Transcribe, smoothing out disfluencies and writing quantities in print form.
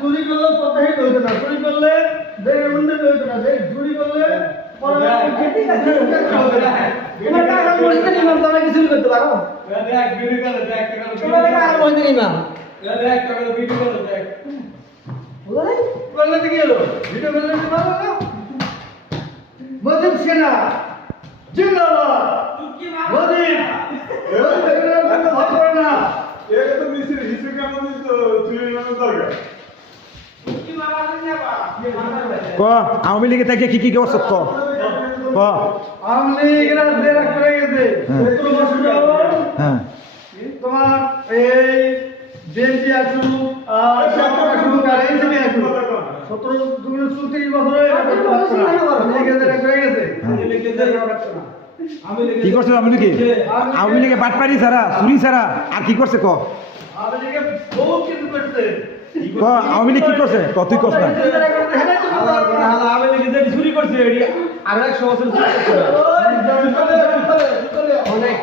চুরি করলে প্রত্যেক হইতো না, চুরি করলে দেখে বন্ধু হইতো না, চুরি করলে চুরি করতে পারো। মজিব সেনা জিন্দাবাদ, মজিব না ক আওয়ামী লীগে থেকে কি কি করছ ক ক আওয়ামী লীগের জেলা করে গেছে 17 বছর যাবত। হ্যাঁ তোমার এই বিএনপি আসু আর সরকার আসু আর এনসিপি আসু 17 দুগুণ 34 বছরে কি করছে আওয়ামী লীগে? আওয়ামী লীগে বাটপাড়ি ছাড়া চুরি ছাড়া আর কি করছে ক আওয়ামী লীগে বহুত কিছু করছে। ক আওয়ামী লীগ কি করছে ক তুই কস না আওয়ামী লীগে যে চুরি করছে আরো 100 বছর চুরি করছে অনেক